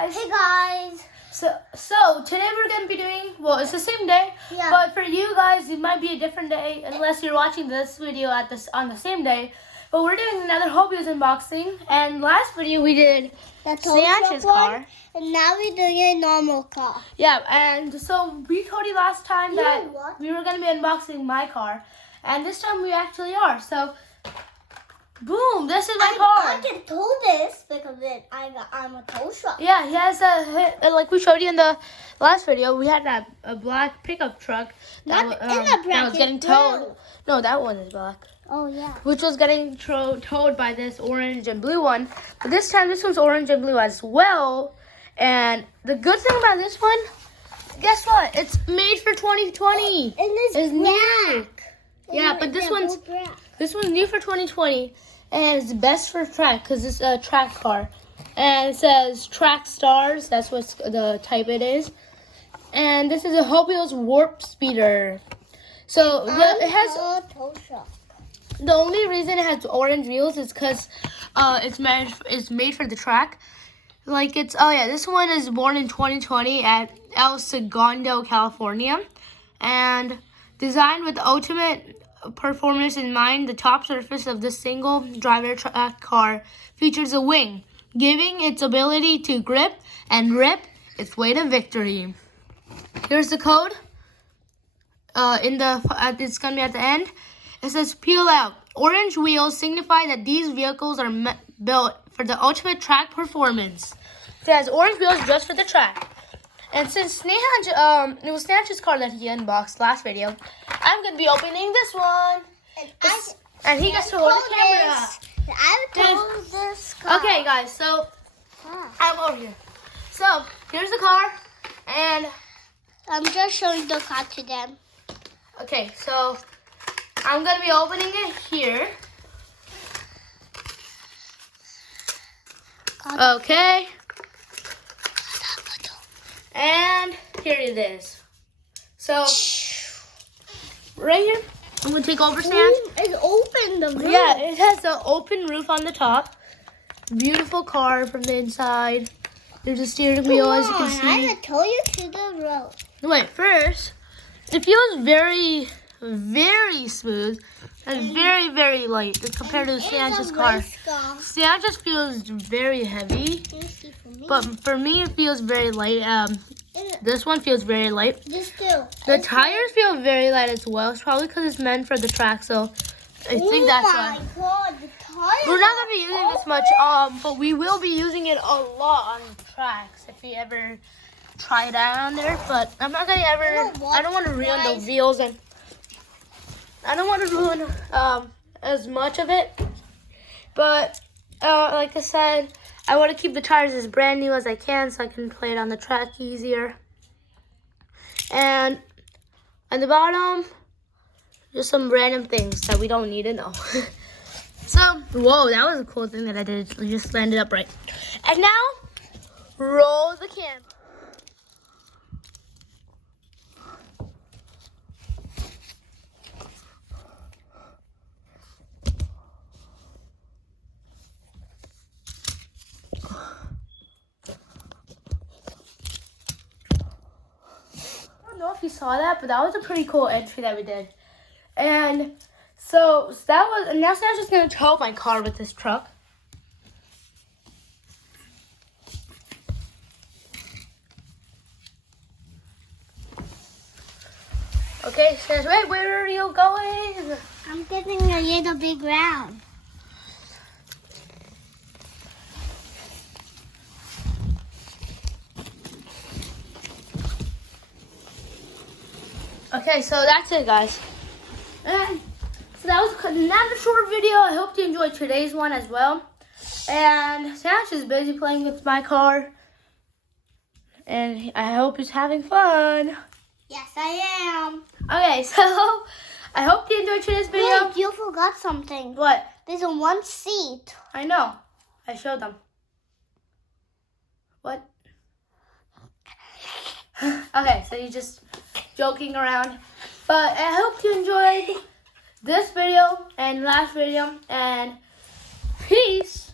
guys. Hey guys. So today we're gonna be doing, well, it's the same day, but for you guys it might be a different day unless you're watching this video on the same day. But we're doing another Hotwheels unboxing, and last video we did Sanchez's car, and now we're doing a normal car. Yeah, and so we told you last time that we were gonna be unboxing my car, and this time we actually are. So, boom! This is my car. I can tow this because I'm a tow truck. Yeah, he has like we showed you in the last video. We had a black pickup truck that was getting towed. No, that one is black. Oh yeah. Which was getting towed by this orange and blue one. But this time, this one's orange and blue as well. And the good thing about this one, guess what? It's made for 2020. And it's black. Yeah, but this one's new for 2020, and it's best for track because it's a track car. And it says Track Stars. That's what the type it is. And this is a Hotwheels Warp Speeder. So it has a tow truck. the only reason it has orange wheels is because it's made for the track. Like this one is born in 2020 at El Segundo, California, and designed with ultimate performance in mind. The top surface of the single driver track car features a wing, giving its ability to grip and rip its way to victory. Here's the code. It's gonna be at the end. It says peel out. Orange wheels signify that these vehicles are built for the ultimate track performance. It has orange wheels just for the track. And since it was Sanchez's car that he unboxed last video, I'm gonna be opening this one. And he gets to hold the camera. I told this car. Okay, guys. So I'm over here. So here's the car, and I'm just showing the car to them. Okay, so I'm gonna be opening it here. Okay. And here it is. So right here, I'm gonna take over, Sam. It's open, the roof. Yeah, it has an open roof on the top. Beautiful car from the inside. There's a steering wheel, as you can see. I'm gonna tow you to the road. Wait, first, it feels very, very smooth and very, very light compared to the Sanchez car. Sanchez feels very heavy, but for me, it feels very light. This one feels very light. The tires feel very light as well. It's probably because it's meant for the track, so I think that's why. God, the tires. We're not gonna be using this much, but we will be using it a lot on tracks if we ever try it out on there. But I'm not gonna ever. I don't want to ruin the wheels, and I don't want to ruin as much of it. But like I said, I want to keep the tires as brand new as I can, so I can play it on the track easier. And at the bottom, just some random things that we don't need to know. So, whoa, that was a cool thing that I did. We just landed up right. And now, roll the camera. I don't know if you saw that, but that was a pretty cool entry that we did. And so that was, and now Sam's just gonna tow my car with this truck. Okay, Sam, wait, where are you going? I'm getting a little big round. Okay, so that's it, guys. And so that was another short video. I hope you enjoyed today's one as well. And Sash is busy playing with my car. And I hope he's having fun. Yes, I am. Okay, so I hope you enjoyed today's video. Wait, you forgot something. What? There's a one seat. I know. I showed them. What? Okay, so you're just joking around. But I hope you enjoyed this video and last video. And peace.